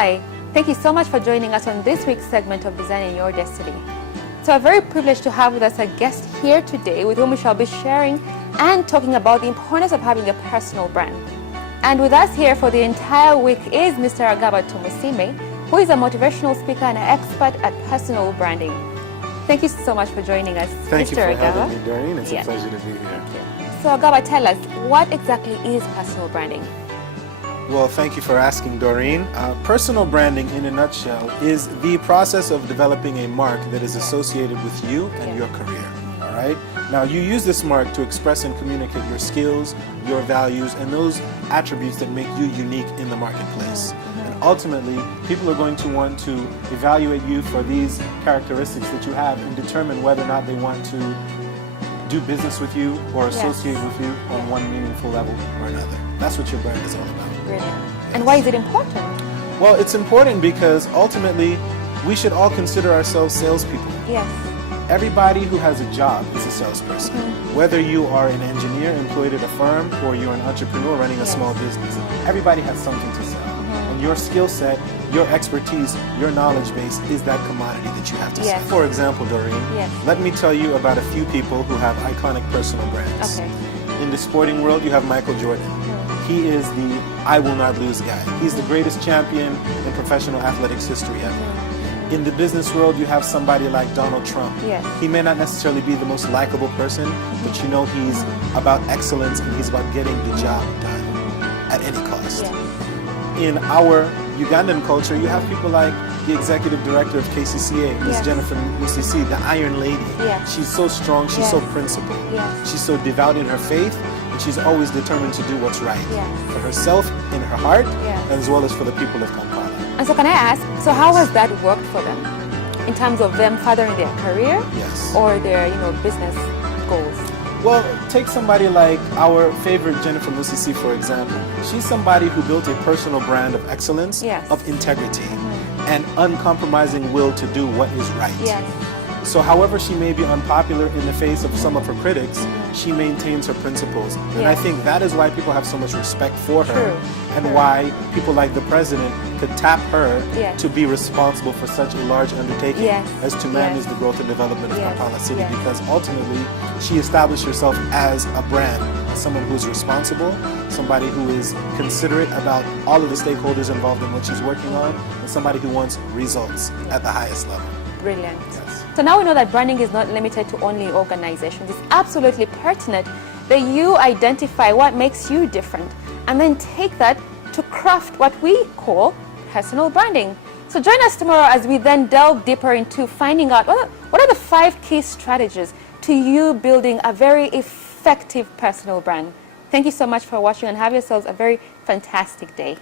Hi, thank you so much for joining us on this week's segment of Designing Your Destiny. So we're very privileged to have with us a guest here today with whom we shall be sharing and talking about the importance of having a personal brand. And with us here for the entire week is Mr. Agaba Tumusime, who is a motivational speaker and an expert at personal branding. Thank you so much for joining us, Thank Mr. you for Agaba. having me, Doreen. It's a pleasure to be here. So Agaba, tell us, what exactly is personal branding? Well, thank you for asking, Doreen. Personal branding, in a nutshell, is the process of developing a mark that is associated with you and your career. All right? Now, you use this mark to express and communicate your skills, your values, and those attributes that make you unique in the marketplace. And ultimately, people are going to want to evaluate you for these characteristics that you have and determine whether or not they want to do business with you or associate with you on one meaningful level or another. That's what your brand is all about. Brilliant. Yes. And why is it important? Well, it's important because ultimately we should all consider ourselves salespeople. Yes. Everybody who has a job is a salesperson. Whether you are an engineer employed at a firm or you're an entrepreneur running a small business, everybody has something to sell. And your skill set, your expertise, your knowledge base is that commodity that you have to sell. For example, Doreen, let me tell you about a few people who have iconic personal brands. Okay. In the sporting world, you have Michael Jordan. He is the I will not lose guy. He's the greatest champion in professional athletics history ever. In the business world, you have somebody like Donald Trump. Yes. He may not necessarily be the most likable person, but you know he's about excellence and he's about getting the job done at any cost. In our Ugandan culture, you have people like the executive director of KCCA, Ms. Jennifer Musisi, the Iron Lady. She's so strong, she's so principled. She's so devout in her faith, and she's always determined to do what's right for herself, in her heart, as well as for the people of Kampala. And so can I ask, so how has that worked for them in terms of them furthering their career or their, business goals? Well, take somebody like our favorite Jennifer Musisi, for example. She's somebody who built a personal brand of excellence, of integrity, and uncompromising will to do what is right. So however she may be unpopular in the face of some of her critics, she maintains her principles. And I think that is why people have so much respect for her and why people like the president could tap her to be responsible for such a large undertaking as to manage the growth and development of Kampala City, because ultimately she established herself as a brand, as someone who is responsible, somebody who is considerate about all of the stakeholders involved in what she's working on, and somebody who wants results at the highest level. Brilliant. So now we know that branding is not limited to only organizations. It's absolutely pertinent that you identify what makes you different and then take that to craft what we call personal branding. So join us tomorrow as we then delve deeper into finding out what are the 5 key strategies to you building a very effective personal brand. Thank you so much for watching and have yourselves a very fantastic day.